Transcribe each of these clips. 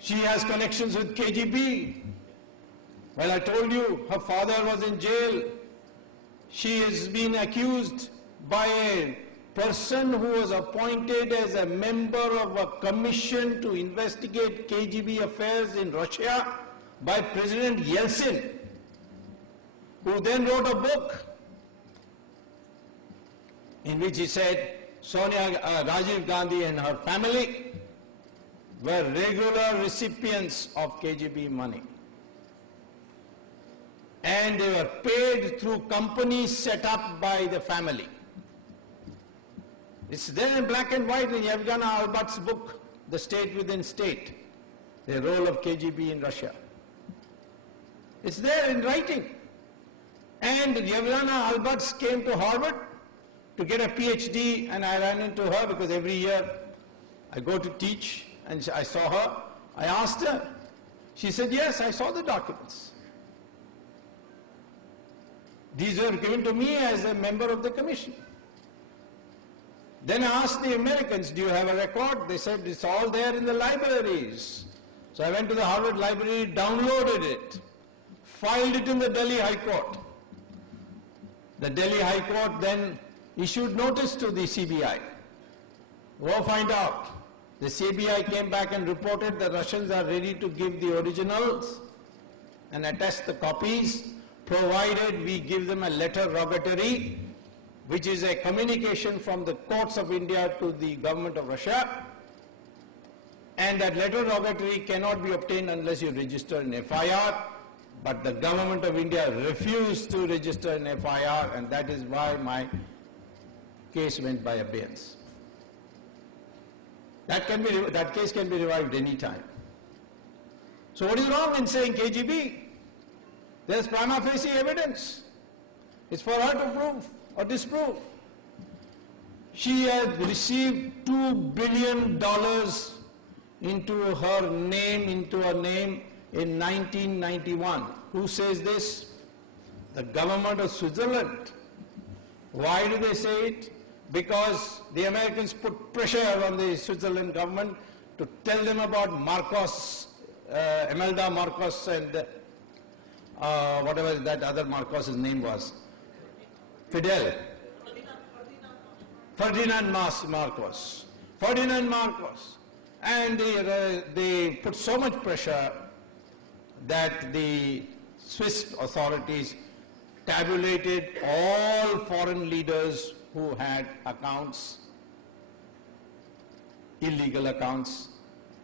She has connections with KGB. Well, I told you, her father was in jail. She has been accused by a person who was appointed as a member of a commission to investigate KGB affairs in Russia by President Yeltsin, who then wrote a book in which he said Sonia, Rajiv Gandhi and her family were regular recipients of KGB money. And they were paid through companies set up by the family. It's there in black and white in Yevgeny Albert's book, The State Within State, the role of KGB in Russia. It's there in writing. And Yevgeny Alberts came to Harvard to get a PhD, and I ran into her because every year I go to teach, and I saw her. I asked her. She said, yes, I saw the documents. These were given to me as a member of the commission. Then I asked the Americans, do you have a record? They said, it's all there in the libraries. So I went to the Harvard Library, downloaded it, filed it in the Delhi High Court. The Delhi High Court then issued notice to the CBI. Go find out. The CBI came back and reported the Russians are ready to give the originals and attest the copies, provided we give them a letter rogatory, which is a communication from the courts of India to the government of Russia. And that letter rogatory cannot be obtained unless you register an FIR. But the government of India refused to register an FIR, and that is why my case went by abeyance. That case can be revived any time. So what is wrong in saying KGB? There's prima facie evidence. It's for her to prove or disprove. She had received $2 billion into her name in 1991. Who says this? The government of Switzerland. Why do they say it? Because the Americans put pressure on the Switzerland government to tell them about Marcos, Imelda Marcos, and whatever that other Marcos's name was. Fidel. Ferdinand Marcos. Ferdinand Marcos. And they put so much pressure that the Swiss authorities tabulated all foreign leaders who had accounts, illegal accounts,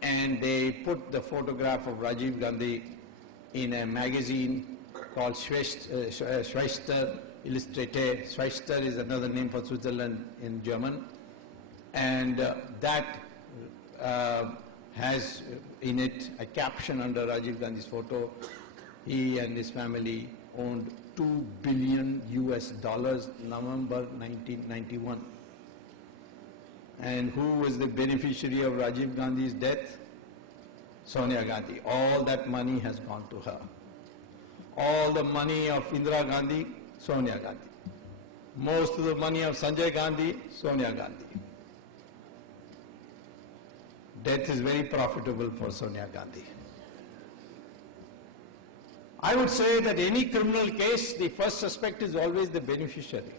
and they put the photograph of Rajiv Gandhi in a magazine called Schwester Illustrated. Schwester is another name for Switzerland in German. And that has in it a caption under Rajiv Gandhi's photo. He and his family owned $2 billion November 1991. And who was the beneficiary of Rajiv Gandhi's death? Sonia Gandhi. All that money has gone to her. All the money of Indira Gandhi, Sonia Gandhi. Most of the money of Sanjay Gandhi, Sonia Gandhi. Death is very profitable for Sonia Gandhi. I would say that any criminal case, the first suspect is always the beneficiary.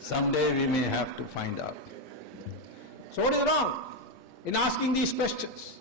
Someday we may have to find out. So what is wrong in asking these questions?